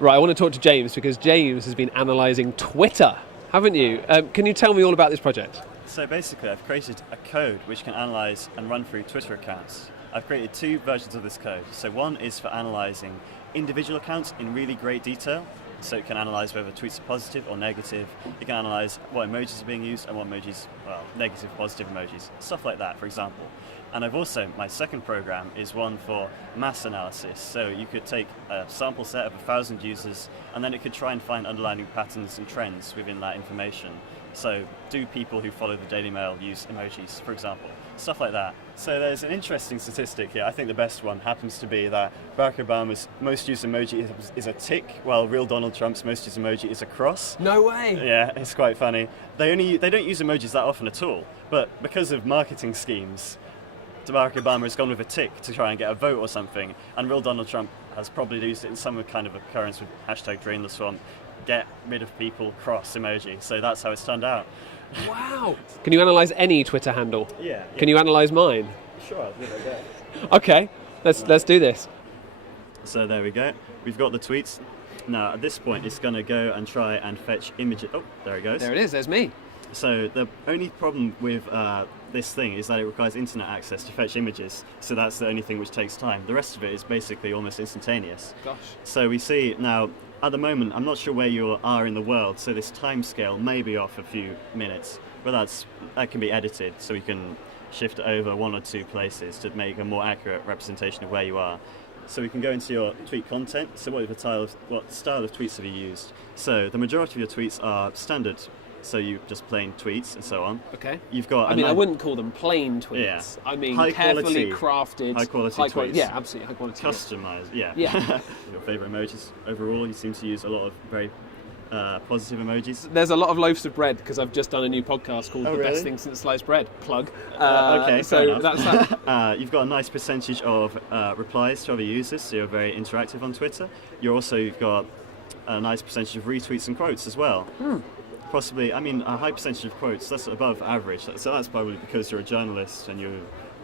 Right, I want to talk to James because James has been analysing Twitter, haven't you? Can you tell me all about this project? So basically, I've created a code which can analyse and run through Twitter accounts. I've created two versions of this code. So one is for analysing individual accounts in really great detail. So it can analyse whether tweets are positive or negative. It can analyse what emojis are being used and what emojis, well, negative, positive emojis, stuff like that, for example. And I've also, my second program is one for mass analysis. So you could take a sample set of 1,000 users and then it could try and find underlying patterns and trends within that information. So do people who follow the Daily Mail use emojis, for example? Stuff like that. So there's an interesting statistic here. I think the best one happens to be that Barack Obama's most used emoji is a tick, while real Donald Trump's most used emoji is a cross. No way! Yeah, it's quite funny. They don't use emojis that often at all, but because of marketing schemes, Barack Obama has gone with a tick to try and get a vote or something, and real Donald Trump has probably used it in some kind of occurrence with hashtag drain the swamp, get rid of people, cross emoji. So that's how it's turned out. Wow! Can you analyse any Twitter handle? Yeah. Can you analyse mine? Sure, I'll give it a go. Okay, let's do this. So there we go. We've got the tweets. Now at this point it's going to go and try and fetch images. Oh, there it goes. There it is, there's me. So the only problem with this thing is that it requires internet access to fetch images, so that's the only thing which takes time. The rest of it is basically almost instantaneous. Gosh. So we see now, at the moment, I'm not sure where you are in the world, so this time scale may be off a few minutes, but that can be edited, so we can shift over one or two places to make a more accurate representation of where you are. So we can go into your tweet content. So what style of tweets have you used? So the majority of your tweets are standard. So you just plain tweets and so on. Okay. You've got. I wouldn't call them plain tweets. Yeah. I mean high carefully quality, crafted, high quality tweets. Yeah, absolutely high quality. Customized. Yeah. Yeah. Your favourite emojis overall? You seem to use a lot of very positive emojis. There's a lot of loaves of bread because I've just done a new podcast called Oh, The Best really? Thing Since Sliced Bread. Plug. Okay. So fair enough. that's that. You've got a nice percentage of replies to other users, so you're very interactive on Twitter. You've got a nice percentage of retweets and quotes as well. Possibly, a high percentage of quotes, that's above average, so that's probably because you're a journalist and you're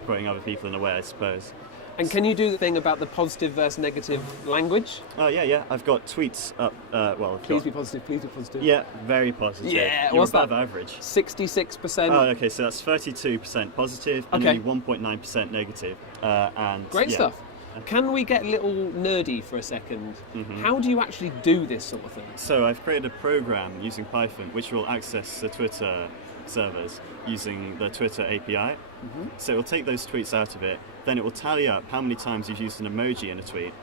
quoting other people in a way, I suppose. And can you do the thing about the positive versus negative language? Oh, yeah, I've got tweets up, Please be positive, please be positive. Yeah, very positive. Yeah, you're what's above that? average. 66%. Oh, okay, so that's 32% positive and Okay. only 1.9% negative. And Great yeah. stuff. Can we get a little nerdy for a second? Mm-hmm. How do you actually do this sort of thing? So I've created a program using Python which will access the Twitter servers using the Twitter API. So it will take those tweets out of it, then it will tally up how many times you've used an emoji in a tweet,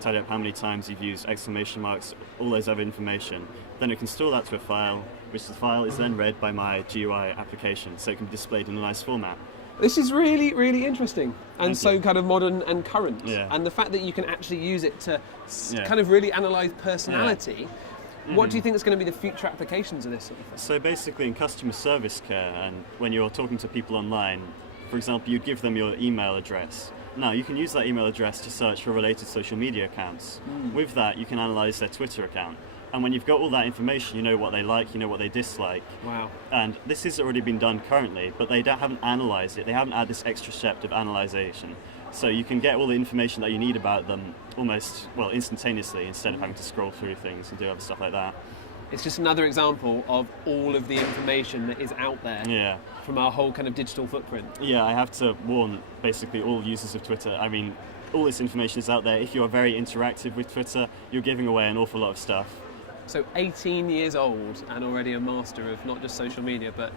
tally up how many times you've used exclamation marks, all those other information. Then it can store that to a file, which the file is then read by my GUI application, so it can be displayed in a nice format. This is really, really interesting and Thank you. kind of modern and current. Yeah. And the fact that you can actually use it to Yeah. kind of really analyse personality. What do you think is going to be the future applications of this sort of thing? So basically in customer service care and when you're talking to people online, for example, you'd give them your email address. Now you can use that email address to search for related social media accounts. With that you can analyse their Twitter account. And when you've got all that information, you know what they like, you know what they dislike. Wow. And this has already been done currently, but they haven't analysed it. They haven't added this extra step of analysation. So you can get all the information that you need about them almost, instantaneously instead of having to scroll through things and do other stuff like that. It's just another example of all of the information that is out there Yeah. from our whole kind of digital footprint. Yeah, I have to warn basically all users of Twitter. All this information is out there. If you are very interactive with Twitter, you're giving away an awful lot of stuff. So 18 years old and already a master of not just social media, but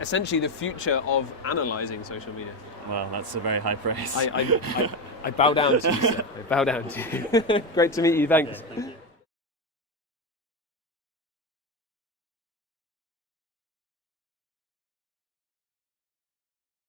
essentially the future of analysing social media. Well, that's a very high praise. I bow down to you, sir. I bow down to you. Great to meet you, thanks. Yeah, thank you.